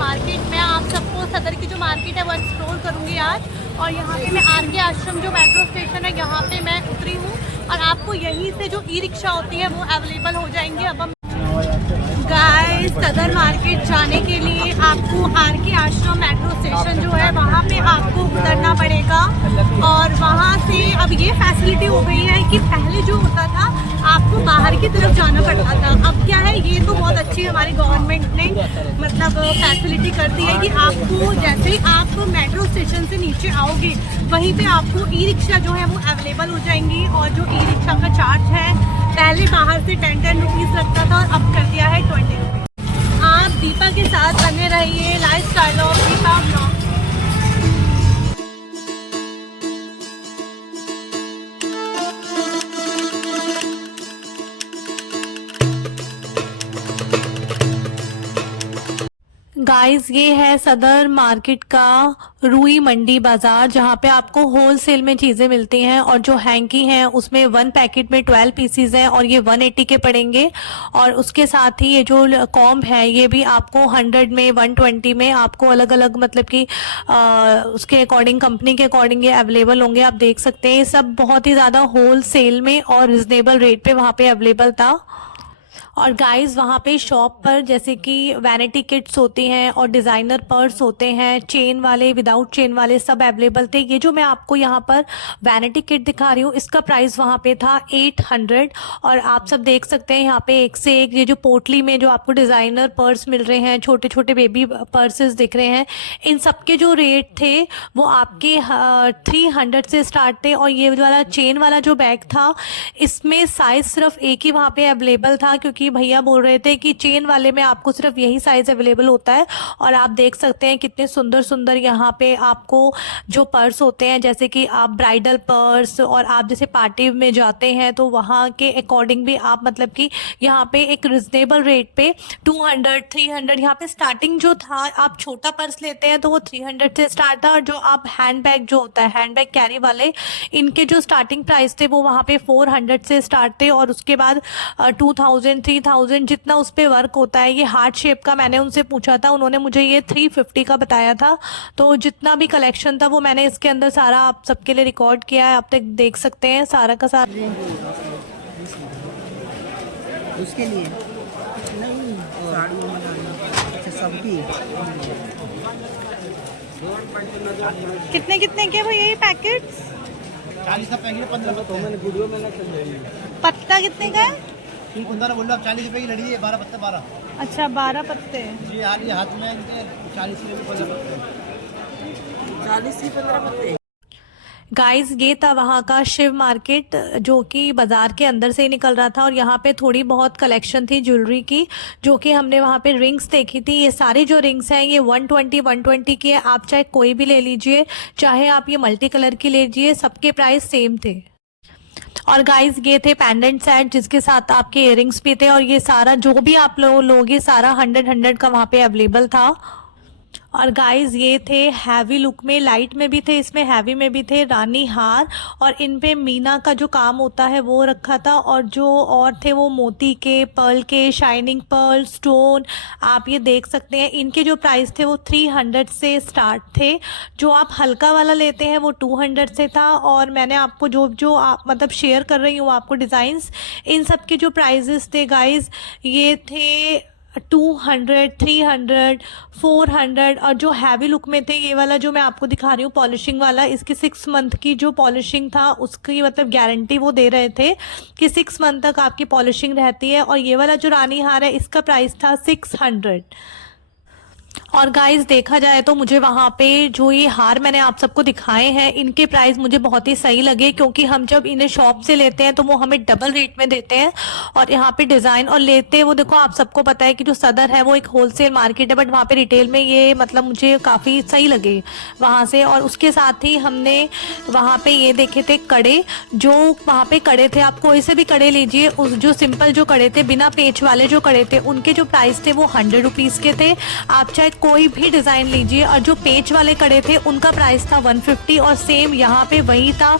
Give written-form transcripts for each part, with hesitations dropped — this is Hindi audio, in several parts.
मार्केट। मैं आप सबको सदर की जो मार्केट है वो एक्सप्लोर करूँगी आज। और यहाँ पे मैं आर के आश्रम जो मेट्रो स्टेशन है यहाँ पे मैं उतरी हूँ और आपको यहीं से जो ई रिक्शा होती है वो अवेलेबल हो जाएंगी। अब हम गाइस सदर मार्केट जाने के लिए आपको आर के आश्रम मेट्रो स्टेशन जो है वहाँ पे आपको उतरना पड़ेगा। और वहाँ से अब ये फैसिलिटी हो गई है कि पहले जो होता था आपको बाहर की तरफ जाना पड़ता था, अब क्या है ये तो बहुत अच्छी हमारी गवर्नमेंट ने मतलब फैसिलिटी कर दी है कि आपको जैसे ही आप मेट्रो स्टेशन से नीचे आओगे वहीं पे आपको ई रिक्शा जो है वो अवेलेबल हो जाएंगी। और जो ई रिक्शा का चार्ज है पहले बाहर से 10 रुपीज़ लगता था और अब कर दिया है 20 रुपीज़। आप दीपा के साथ बने रहिए life style of Deepa blog. Guys ये है सदर मार्केट का रूई मंडी बाजार जहाँ पे आपको होल सेल में चीज़ें मिलती हैं। और जो हैंकी हैं उसमें 1 पैकेट में 12 पीसीज हैं और ये 180 के पड़ेंगे। और उसके साथ ही ये जो कॉम्ब है ये भी आपको 100 में 120 में आपको अलग अलग मतलब कि उसके अकॉर्डिंग कंपनी के अकॉर्डिंग ये अवेलेबल होंगे। आप देख सकते हैं ये सब बहुत ही ज़्यादा होल सेल में और रिजनेबल रेट पे वहाँ पे अवेलेबल था। और गाइस वहाँ पे शॉप पर जैसे कि वैनिटी किट्स होती हैं और डिज़ाइनर पर्स होते हैं, चेन वाले विदाउट चेन वाले सब अवेलेबल थे। ये जो मैं आपको यहाँ पर वैनिटी किट दिखा रही हूँ इसका प्राइस वहाँ पे था 800। और आप सब देख सकते हैं यहाँ पे एक से एक ये जो पोटली में जो आपको डिज़ाइनर पर्स मिल रहे हैं, छोटे छोटे बेबी पर्सेस दिख रहे हैं, इन सब के जो रेट थे वो आपके 300 से स्टार्ट थे। और ये वाला चेन वाला जो बैग था इसमें साइज़ सिर्फ एक ही वहाँ पे अवेलेबल था क्योंकि भैया बोल रहे थे कि चेन वाले में आपको सिर्फ यही साइज अवेलेबल होता है। और आप देख सकते हैं कितने सुंदर सुंदर यहाँ पे आपको जो पर्स होते हैं, जैसे कि आप ब्राइडल पर्स और आप जैसे पार्टी में जाते हैं तो वहाँ के अकॉर्डिंग भी आप मतलब कि यहाँ पे एक रिजनेबल रेट पे 200 300 यहाँ पे स्टार्टिंग जो था। आप छोटा पर्स लेते हैं तो वो 300 से स्टार्ट था। और जो आप हैंड बैग जो होता है हैंड बैग कैरी वाले इनके जो स्टार्टिंग प्राइस थे वो वहाँ पे 400 से स्टार्ट थे। और उसके बाद 2000 3000 जितना उस पर वर्क होता है। ये हार्ट शेप का मैंने उनसे पूछा था, उन्होंने मुझे ये 350 का बताया था। तो जितना भी कलेक्शन था वो मैंने इसके अंदर सारा आप सबके लिए रिकॉर्ड किया है, आप तक देख सकते हैं सारा का सारा। उसके लिए नहीं अच्छा सबकी कितने कितने के भैया ये पैकेट्स? 40 का पैकेट 15 तो मैंने वीडियो में ना चल रही है। पत्ता कितने का है? ठीक 15 बोल रहा 40 रुपए की लड़ी है 12 पत्ते 12। अच्छा 12 पत्ते जी हाल ये हाथ में इनके 40 रुपए 15 पत्ते 40 से 15 पत्ते। गाइस ये था वहाँ का शिव मार्केट जो कि बाज़ार के अंदर से ही निकल रहा था। और यहाँ पे थोड़ी बहुत कलेक्शन थी ज्वेलरी की जो कि हमने वहाँ पे रिंग्स देखी थी। ये सारी जो रिंग्स हैं ये 120 की है, आप चाहे कोई भी ले लीजिए, चाहे आप ये मल्टी कलर की ले लीजिए, सबके प्राइस सेम थे। और गाइस ये थे पेंडेंट सेट जिसके साथ आपके इयररिंग्स भी थे। और ये सारा जो भी आप लोगे सारा 100 का वहाँ पे अवेलेबल था। और गाइस ये थे हैवी लुक में, लाइट में भी थे, इसमें हैवी में भी थे रानी हार। और इन पे मीना का जो काम होता है वो रखा था। और जो और थे वो मोती के, पर्ल के, शाइनिंग पर्ल, स्टोन, आप ये देख सकते हैं। इनके जो प्राइस थे वो 300 से स्टार्ट थे। जो आप हल्का वाला लेते हैं वो 200 से था। और मैंने आपको जो जो आप मतलब शेयर कर रही हूँ आपको डिज़ाइंस, इन सब के जो प्राइजेस थे गाइस ये थे 200 300 400। और जो हैवी लुक में थे ये वाला जो मैं आपको दिखा रही हूँ पॉलिशिंग वाला, इसकी 6 मंथ की जो पॉलिशिंग था उसकी मतलब गारंटी वो दे रहे थे कि 6 मंथ तक आपकी पॉलिशिंग रहती है। और ये वाला जो रानी हार है इसका प्राइस था 600। और गाइस देखा जाए तो मुझे वहाँ पे जो ये हार मैंने आप सबको दिखाए हैं इनके प्राइस मुझे बहुत ही सही लगे क्योंकि हम जब इन्हें शॉप से लेते हैं तो वो हमें डबल रेट में देते हैं। और यहाँ पे डिज़ाइन और लेते हैं वो देखो, आप सबको पता है कि जो सदर है वो एक होलसेल मार्केट है बट वहाँ पे रिटेल में ये मतलब मुझे काफ़ी सही लगे वहाँ से। और उसके साथ ही हमने वहाँ पे ये देखे थे कड़े, जो वहाँ पे कड़े थे आप कोई से भी कड़े लीजिए, उस जो सिंपल जो कड़े थे बिना पेच वाले जो कड़े थे उनके जो प्राइस थे वो 100 रुपीज़ के थे। आप चाहे कोई भी डिज़ाइन लीजिए। और जो पेच वाले कड़े थे उनका प्राइस था 150 और सेम यहाँ पे वही था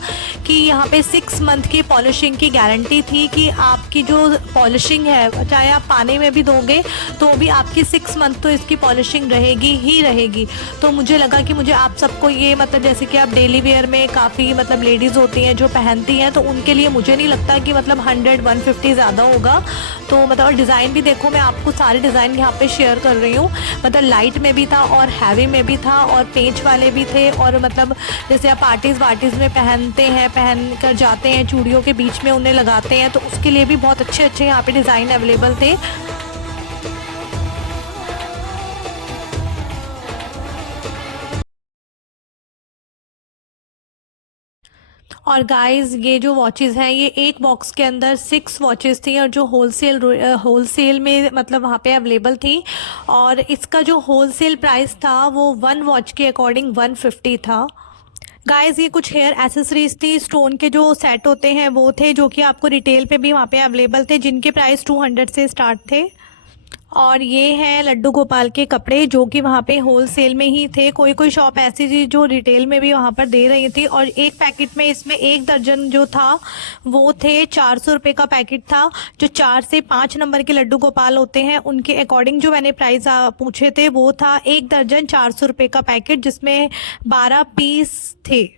कि यहाँ पे 6 मंथ की पॉलिशिंग की गारंटी थी कि आपकी जो पॉलिशिंग है चाहे आप पानी में भी दोगे तो भी आपकी 6 मंथ तो इसकी पॉलिशिंग रहेगी ही रहेगी। तो मुझे लगा कि मुझे आप सबको ये मतलब जैसे कि आप डेली वेयर में काफ़ी मतलब लेडीज़ होती हैं जो पहनती हैं तो उनके लिए मुझे नहीं लगता कि मतलब 100-150 ज़्यादा होगा। तो मतलब डिज़ाइन भी देखो, मैं आपको सारे डिज़ाइन यहाँ पे शेयर कर रही हूँ। मतलब लाइट में भी था और हैवी में भी था और पेच वाले भी थे। और मतलब जैसे आप पार्टीज़ में पहनते हैं, पहन कर जाते हैं, चूड़ियों के बीच में उन्हें लगाते हैं तो उसके लिए भी बहुत अच्छे अच्छे यहाँ पे डिज़ाइन अवेलेबल थे। और गाइस ये जो वॉचेस हैं ये एक बॉक्स के अंदर 6 वॉचेस थी और जो होलसेल में मतलब वहाँ पे अवेलेबल थी। और इसका जो होलसेल प्राइस था वो 1 वॉच के अकॉर्डिंग 150 था। गाइस ये कुछ हेयर एसेसरीज थी, स्टोन के जो सेट होते हैं वो थे जो कि आपको रिटेल पे भी वहाँ पे अवेलेबल थे जिनके प्राइस 200 से स्टार्ट थे। और ये हैं लड्डू गोपाल के कपड़े जो कि वहाँ पे होलसेल में ही थे। कोई कोई शॉप ऐसी थी जो रिटेल में भी वहाँ पर दे रही थी। और एक पैकेट में इसमें 1 दर्जन जो था वो थे 400 रुपये का पैकेट था। जो 4 से 5 नंबर के लड्डू गोपाल होते हैं उनके अकॉर्डिंग जो मैंने प्राइस पूछे थे वो था 1 दर्जन 400 रुपये का पैकेट जिसमें 12 पीस थे।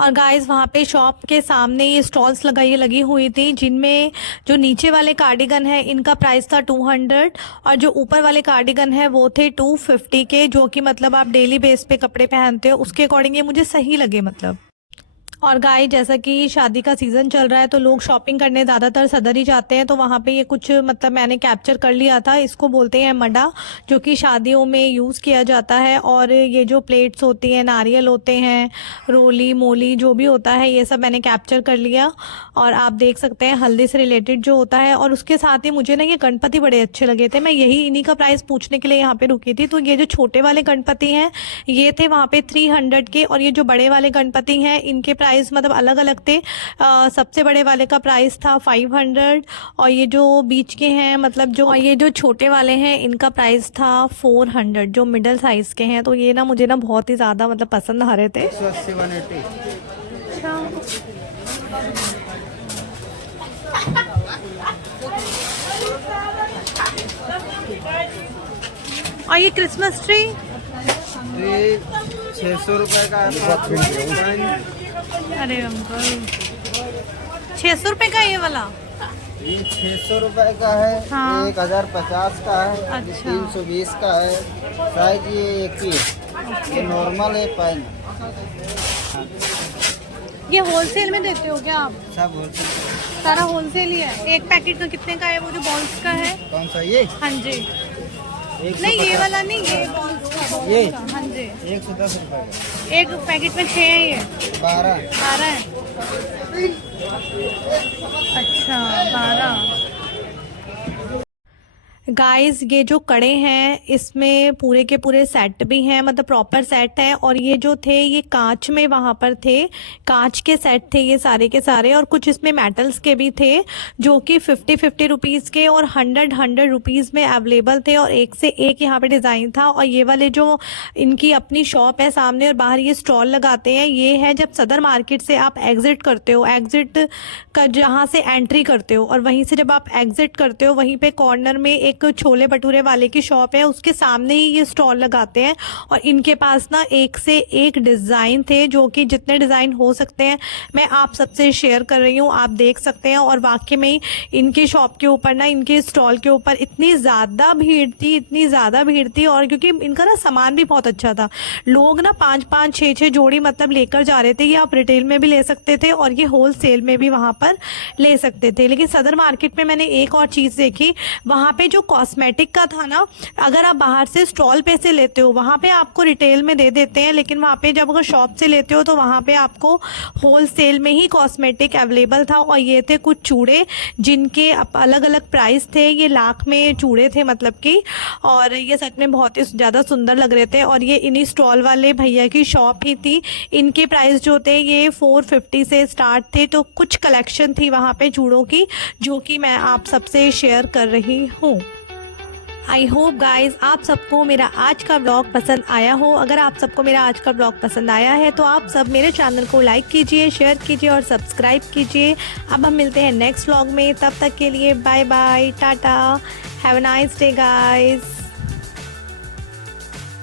और गाइस वहाँ पे शॉप के सामने ये स्टॉल्स लगी हुई थी जिनमें जो नीचे वाले कार्डिगन है इनका प्राइस था 200 और जो ऊपर वाले कार्डिगन है वो थे 250 के, जो कि मतलब आप डेली बेस पे कपड़े पहनते हो उसके अकॉर्डिंग ये मुझे सही लगे मतलब। और गाइस जैसा कि शादी का सीज़न चल रहा है तो लोग शॉपिंग करने ज़्यादातर सदर ही जाते हैं। तो वहाँ पे ये कुछ मतलब मैंने कैप्चर कर लिया था। इसको बोलते हैं मडा, जो कि शादियों में यूज़ किया जाता है। और ये जो प्लेट्स होती हैं, नारियल होते हैं, रोली मोली जो भी होता है ये सब मैंने कैप्चर कर लिया। और आप देख सकते हैं हल्दी से रिलेटेड जो होता है। और उसके साथ ही मुझे ना ये गणपति बड़े अच्छे लगे थे, मैं यही इन्हीं का प्राइस पूछने के लिए यहाँ पे रुकी थी। तो ये जो छोटे वाले गणपति हैं ये थे वहाँ पे 300 के और ये जो बड़े वाले गणपति हैं इनके प्राइस मतलब अलग अलग थे। सबसे बड़े वाले का प्राइस था 500 और ये जो बीच के हैं मतलब जो ये जो छोटे वाले हैं इनका प्राइस था 400 जो मिडिल साइज के हैं। तो ये ना मुझे ना बहुत ही ज़्यादा मतलब पसंद आ रहे थे। और ये क्रिसमस ट्री 600 रुपए का है। अरे अंकल 600 रुपये का ये वाला? ये 600 रुपए का है। हाँ। 1050 का है। अच्छा। 320 का है। साइज ये एक ही है। ये नॉर्मल है पैन। ये होलसेल में देते हो क्या आप? सब होलसेल। सारा होलसेल ही है। एक पैकेट का कितने का है वो जो बॉल्स का है? कौन सा ये? हाँ जी। 150 नहीं ये वाला नहीं, ये बॉल्स का। ये? हाँ जी। 110 रुपए का। एक पैकेट में 6 है ये? 12 है। अच्छा 12। गाइस ये जो कड़े हैं इसमें पूरे के पूरे सेट भी हैं, मतलब प्रॉपर सेट है। और ये जो थे ये कांच में वहाँ पर थे, कांच के सेट थे ये सारे के सारे। और कुछ इसमें मेटल्स के भी थे जो कि 50 रुपीज़ के और 100 रुपीज़ में अवेलेबल थे। और एक से एक यहाँ पे डिज़ाइन था। और ये वाले जो इनकी अपनी शॉप है सामने और बाहर ये स्टॉल लगाते हैं, ये है जब सदर मार्केट से आप एग्ज़िट करते हो, एग्ज़िट का जहाँ से एंट्री करते हो और वहीं से जब आप एग्ज़िट करते हो वहीं पे कॉर्नर में एक छोले भटूरे वाले की शॉप है, उसके सामने ही ये स्टॉल लगाते हैं। और इनके पास ना एक से एक डिज़ाइन थे जो कि जितने डिज़ाइन हो सकते हैं मैं आप सबसे शेयर कर रही हूँ, आप देख सकते हैं। और वाकई में ही इनके शॉप के ऊपर ना, इनके स्टॉल के ऊपर इतनी ज़्यादा भीड़ थी, इतनी ज़्यादा भीड़ थी। और क्योंकि इनका ना सामान भी बहुत अच्छा था, लोग ना 5-5 6-6 जोड़ी मतलब लेकर जा रहे थे। ये आप रिटेल में भी ले सकते थे और ये होल सेल में भी वहाँ पर ले सकते थे। लेकिन सदर मार्केट में मैंने एक और चीज़ देखी, वहाँ पे जो कॉस्मेटिक का था ना, अगर आप बाहर से स्टॉल पे से लेते हो वहाँ पे आपको रिटेल में दे देते हैं, लेकिन वहाँ पे जब अगर शॉप से लेते हो तो वहाँ पे आपको होल सेल में ही कॉस्मेटिक अवेलेबल था। और ये थे कुछ चूड़े जिनके अलग अलग प्राइस थे, ये लाख में चूड़े थे मतलब कि। और ये सच में बहुत ही ज़्यादा सुंदर लग रहे थे। और ये इन्हीं स्टॉल वाले भैया की शॉप ही थी। इनके प्राइस जो थे ये 450 से स्टार्ट थे। तो कुछ कलेक्शन थी वहाँ पे चूड़ों की जो कि मैं आप सबसे शेयर कर रही हूँ। आई होप गाइज आप सबको मेरा आज का ब्लॉग पसंद आया हो। अगर आप सबको मेरा आज का ब्लॉग पसंद आया है तो आप सब मेरे चैनल को लाइक कीजिए, शेयर कीजिए और सब्सक्राइब कीजिए। अब हम मिलते हैं नेक्स्ट व्लॉग में, तब तक के लिए bye bye, tata, have a nice day guys.